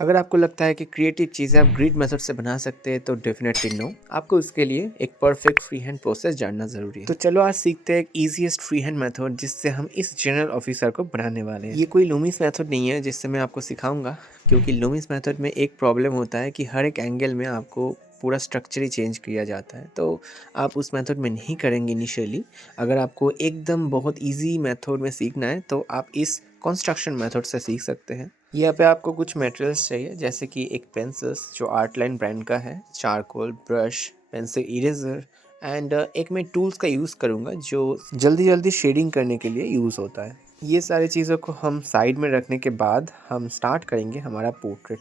अगर आपको लगता है कि क्रिएटिव चीज़ें आप ग्रिड मेथड से बना सकते हैं तो डेफिनेटली नो, आपको उसके लिए एक परफेक्ट फ्री हैंड प्रोसेस जानना ज़रूरी है। तो चलो आज सीखते हैं एक ईजीएस्ट फ्री हैंड मेथड जिससे हम इस जनरल ऑफिसर को बनाने वाले हैं। ये कोई लूमिस मेथड नहीं है जिससे मैं आपको सिखाऊंगा, क्योंकि लूमिस मेथड में एक प्रॉब्लम होता है कि हर एक एंगल में आपको पूरा स्ट्रक्चर ही चेंज किया जाता है, तो आप उस मेथड में नहीं करेंगे इनिशियली। अगर आपको एकदम बहुत ईजी मेथड में सीखना है तो आप इस कंस्ट्रक्शन मेथड से सीख सकते हैं। यहाँ पे आपको कुछ मटेरियल्स चाहिए, जैसे कि एक पेंसिल्स जो आर्टलाइन ब्रांड का है, charcoal, brush, pencil eraser and एक मैं टूल्स का यूज़ करूँगा जो जल्दी जल्दी शेडिंग करने के लिए यूज़ होता है। ये सारी चीज़ों को हम साइड में रखने के बाद हम स्टार्ट करेंगे हमारा पोर्ट्रेट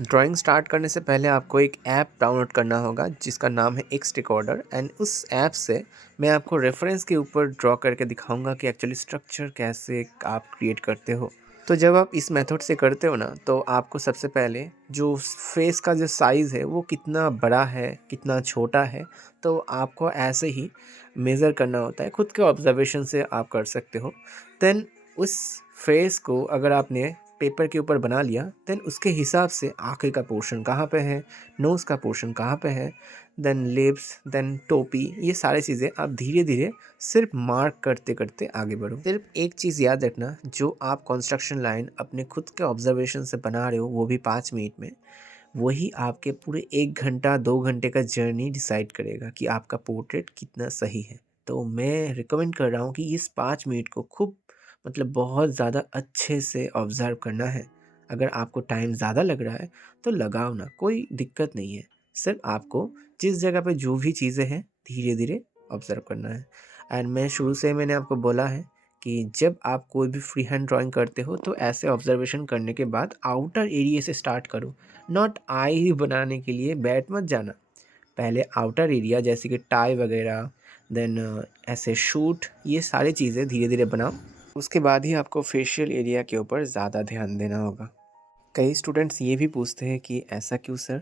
ड्राइंग स्टार्ट करने से पहले आपको एक ऐप डाउनलोड करना होगा जिसका नाम है एक्स रिकॉर्डर, एंड उस ऐप से मैं आपको रेफरेंस के ऊपर ड्रॉ करके दिखाऊंगा कि एक्चुअली स्ट्रक्चर कैसे आप क्रिएट करते हो। तो जब आप इस मेथड से करते हो ना, तो आपको सबसे पहले जो फेस का जो साइज़ है वो कितना बड़ा है कितना छोटा है, तो आपको ऐसे ही मेज़र करना होता है। खुद के ऑब्जर्वेशन से आप कर सकते हो। देन उस फेस को अगर आपने पेपर के ऊपर बना लिया, देन उसके हिसाब से आँखें का पोर्शन कहाँ पे है, नोज़ का पोर्शन कहाँ पे है, देन लिप्स, देन टोपी, ये सारी चीज़ें आप धीरे धीरे सिर्फ मार्क करते करते आगे बढ़ो। सिर्फ एक चीज़ याद रखना, जो आप कंस्ट्रक्शन लाइन अपने खुद के ऑब्जर्वेशन से बना रहे हो वो भी 5 मिनट में, वही आपके पूरे 1 घंटा 2 घंटे का जर्नी डिसाइड करेगा कि आपका पोर्ट्रेट कितना सही है। तो मैं रिकमेंड कर रहा हूँ कि इस 5 मिनट को खूब, मतलब बहुत ज़्यादा अच्छे से ऑब्ज़र्व करना है। अगर आपको टाइम ज़्यादा लग रहा है तो लगाओ ना, कोई दिक्कत नहीं है। सिर्फ आपको जिस जगह पे जो भी चीज़ें हैं धीरे धीरे ऑब्ज़र्व करना है। एंड मैं शुरू से मैंने आपको बोला है कि जब आप कोई भी फ्री हैंड ड्राइंग करते हो तो ऐसे ऑब्जर्वेशन करने के बाद आउटर एरिया से स्टार्ट करो। नॉट आई बनाने के लिए बैठ मत जाना। पहले आउटर एरिया जैसे कि टाई वगैरह, देन ऐसे शूट, ये सारी चीज़ें धीरे धीरे बनाओ। उसके बाद ही आपको फेशियल एरिया के ऊपर ज़्यादा ध्यान देना होगा। कई स्टूडेंट्स ये भी पूछते हैं कि ऐसा क्यों सर?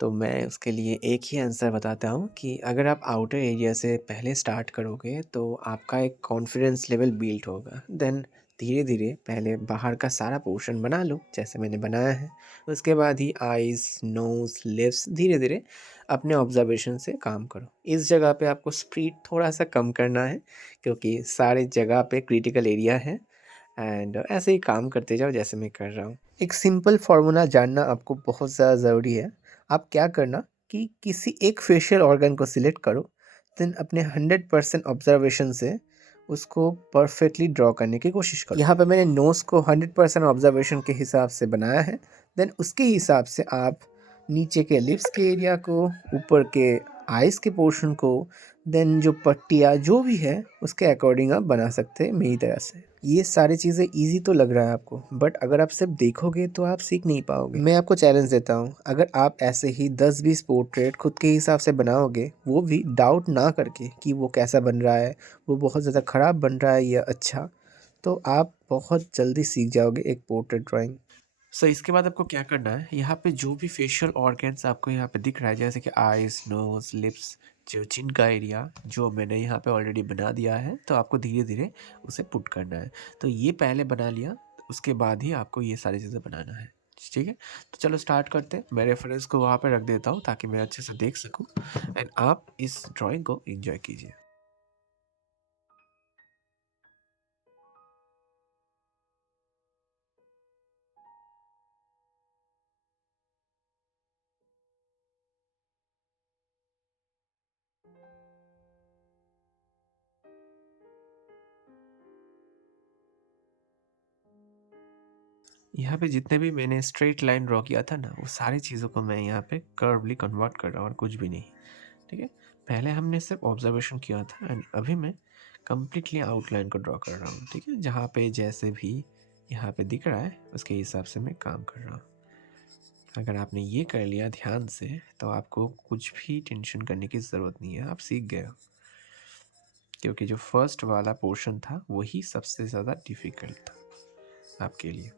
तो मैं उसके लिए एक ही आंसर बताता हूँ कि अगर आप आउटर एरिया से पहले स्टार्ट करोगे तो आपका एक कॉन्फिडेंस लेवल बिल्ड होगा। देन धीरे धीरे पहले बाहर का सारा पोर्शन बना लो जैसे मैंने बनाया है। उसके बाद ही आइज़, नोज़, लिप्स, धीरे धीरे अपने ऑब्जर्वेशन से काम करो। इस जगह पे आपको स्पीड थोड़ा सा कम करना है, क्योंकि सारे जगह पे क्रिटिकल एरिया है। एंड ऐसे ही काम करते जाओ जैसे मैं कर रहा हूँ। एक सिंपल फार्मूला जानना आपको बहुत ज़्यादा ज़रूरी है। आप क्या करना कि किसी एक फेशियल ऑर्गन को सिलेक्ट करो, देन अपने 100% ऑब्जर्वेशन से उसको परफेक्टली ड्रॉ करने की कोशिश करो। यहाँ पे मैंने नोज़ को 100% ऑब्जर्वेशन के हिसाब से बनाया है। देन उसके हिसाब से आप नीचे के लिप्स के एरिया को, ऊपर के आइज़ के पोर्शन को, देन जो पट्टियाँ जो भी है उसके अकॉर्डिंग आप बना सकते हैं मेरी तरह से। ये सारी चीज़ें ईज़ी तो लग रहा है आपको, बट अगर आप सिर्फ देखोगे तो आप सीख नहीं पाओगे। मैं आपको चैलेंज देता हूँ, अगर आप ऐसे ही 10-20 पोर्ट्रेट खुद के हिसाब से बनाओगे, वो भी डाउट ना करके कि वो कैसा बन रहा है, वो बहुत ज़्यादा ख़राब बन रहा है या अच्छा, तो आप बहुत जल्दी सीख जाओगे एक पोर्ट्रेट ड्राइंग। सो इसके बाद आपको क्या करना है, यहाँ पे जो भी फेशियल ऑर्गन्स आपको यहाँ पे दिख रहा है, जैसे कि आइज़, नोज़, लिप्स, जो चिन का एरिया जो मैंने यहाँ पे ऑलरेडी बना दिया है, तो आपको धीरे धीरे उसे पुट करना है। तो ये पहले बना लिया, उसके बाद ही आपको ये सारी चीज़ें बनाना है। ठीक है, तो चलो स्टार्ट करते हैं। मैं रेफरेंस को वहाँ पे रख देता हूँ ताकि मैं अच्छे से देख सकूँ, एंड आप इस ड्राइंग को एंजॉय कीजिए। यहाँ पे जितने भी मैंने स्ट्रेट लाइन ड्रॉ किया था ना, वो सारी चीज़ों को मैं यहाँ पे कर्वली कन्वर्ट कर रहा हूँ और कुछ भी नहीं। ठीक है, पहले हमने सिर्फ ऑब्जर्वेशन किया था एंड अभी मैं कम्प्लीटली आउटलाइन को ड्रॉ कर रहा हूँ। ठीक है, जहाँ पे जैसे भी यहाँ पे दिख रहा है उसके हिसाब से मैं काम कर रहा हूँ। अगर आपने ये कर लिया ध्यान से तो आपको कुछ भी टेंशन करने की ज़रूरत नहीं है, आप सीख गए हो। क्योंकि जो फर्स्ट वाला पोर्शन था वही सबसे ज़्यादा डिफ़िकल्ट था आपके लिए।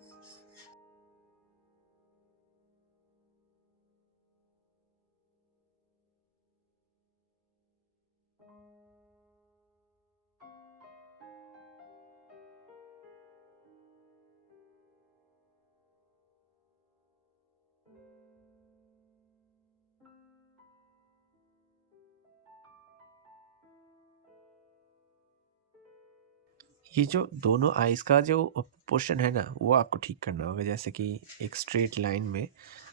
ये जो दोनों आइज़ का जो पोर्शन है ना, वो आपको ठीक करना होगा। जैसे कि एक स्ट्रेट लाइन में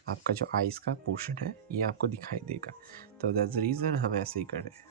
आपका जो आइज़ का पोर्शन है, ये आपको दिखाई देगा। तो दैट्स द रीज़न हम ऐसे ही कर रहे हैं।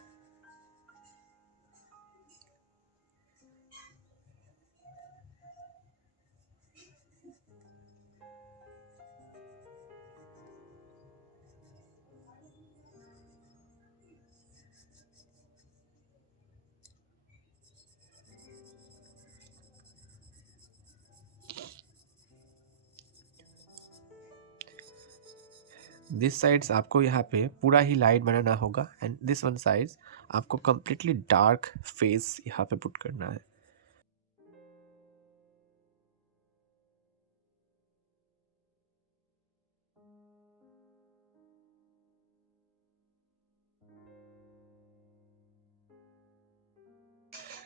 दिस साइड्स आपको यहाँ पे पूरा ही लाइट बनाना होगा एंड दिस वन साइड्स आपको कम्प्लीटली डार्क फेस यहाँ पे पुट करना है।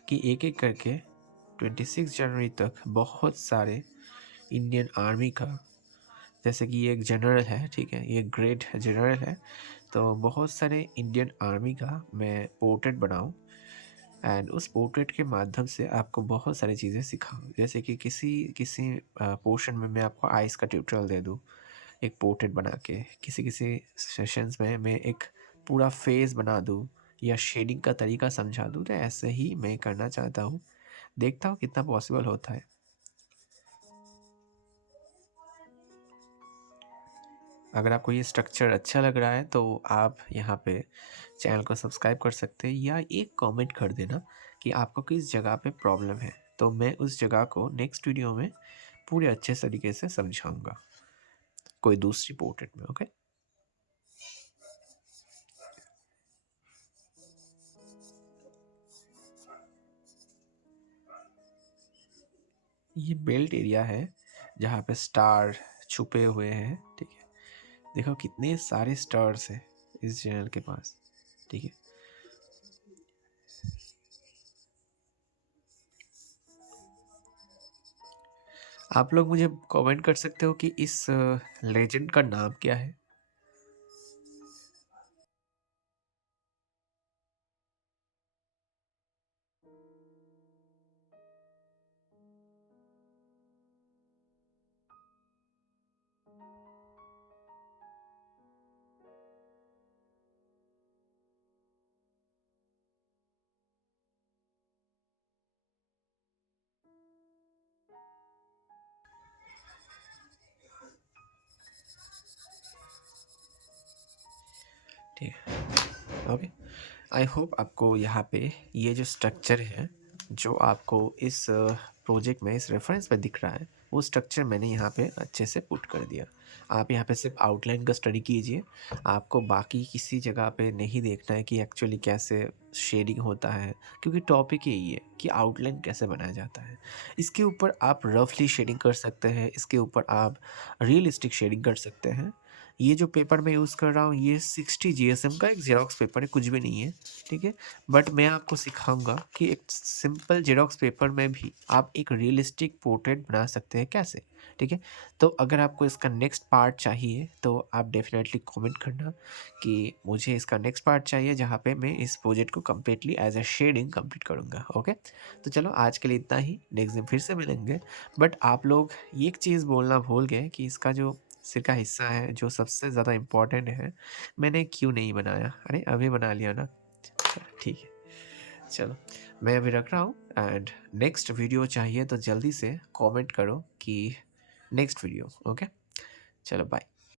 कि एक एक करके 26 जनवरी तक बहुत सारे इंडियन आर्मी का, जैसे कि ये एक जनरल है, ठीक है, ये ग्रेट जनरल है, तो बहुत सारे इंडियन आर्मी का मैं पोर्ट्रेट बनाऊं एंड उस पोर्ट्रेट के माध्यम से आपको बहुत सारी चीज़ें सिखाऊं। जैसे कि किसी किसी पोर्शन में मैं आपको आइस का ट्यूटोरियल दे दूं एक पोर्ट्रेट बना के, किसी किसी सेशंस में मैं एक पूरा फेस बना दूं या शेडिंग का तरीका समझा दूं। तो ऐसे ही मैं करना चाहता हूँ, देखता हूँ कितना पॉसिबल होता है। अगर आपको ये स्ट्रक्चर अच्छा लग रहा है तो आप यहाँ पे चैनल को सब्सक्राइब कर सकते हैं या एक कमेंट कर देना कि आपको किस जगह पे प्रॉब्लम है, तो मैं उस जगह को नेक्स्ट वीडियो में पूरे अच्छे तरीके से समझाऊंगा कोई दूसरी पोर्ट्रेट में। ओके, ये बेल्ट एरिया है जहाँ पे स्टार छुपे हुए हैं, ठीक है। देखो कितने सारे स्टार्स हैं इस चैनल के पास, ठीक है। आप लोग मुझे कमेंट कर सकते हो कि इस लेजेंड का नाम क्या है। ठीक है, ओके। आई होप आपको यहाँ पे ये जो स्ट्रक्चर है जो आपको इस प्रोजेक्ट में इस रेफरेंस पे दिख रहा है, वो स्ट्रक्चर मैंने यहाँ पे अच्छे से पुट कर दिया। आप यहाँ पे सिर्फ आउटलाइन का स्टडी कीजिए, आपको बाकी किसी जगह पे नहीं देखना है कि एक्चुअली कैसे शेडिंग होता है, क्योंकि टॉपिक यही है कि आउटलाइन कैसे बनाया जाता है। इसके ऊपर आप रफली शेडिंग कर सकते हैं, इसके ऊपर आप रियलिस्टिक शेडिंग कर सकते हैं। ये जो पेपर मैं यूज़ कर रहा हूँ ये 60 जीएसएम का एक जेरोक्स पेपर है, कुछ भी नहीं है, ठीक है। बट मैं आपको सिखाऊंगा कि एक सिंपल जेरोक्स पेपर में भी आप एक रियलिस्टिक पोर्ट्रेट बना सकते हैं कैसे, ठीक है। तो अगर आपको इसका नेक्स्ट पार्ट चाहिए तो आप डेफिनेटली कमेंट करना कि मुझे इसका नेक्स्ट पार्ट चाहिए जहाँ पे मैं इस प्रोजेक्ट को completely as a shading complete करूँगा। ओके, तो चलो आज के लिए इतना ही, नेक्स्ट दिन फिर से मिलेंगे। बट आप लोग एक चीज़ बोलना भूल गए कि इसका जो सिर का हिस्सा है जो सबसे ज़्यादा इम्पोर्टेंट है, मैंने क्यों नहीं बनाया। अरे अभी बना लिया ना, ठीक है। चलो मैं अभी रख रहा हूँ एंड नेक्स्ट वीडियो चाहिए तो जल्दी से कमेंट करो कि नेक्स्ट वीडियो। ओके, चलो बाय।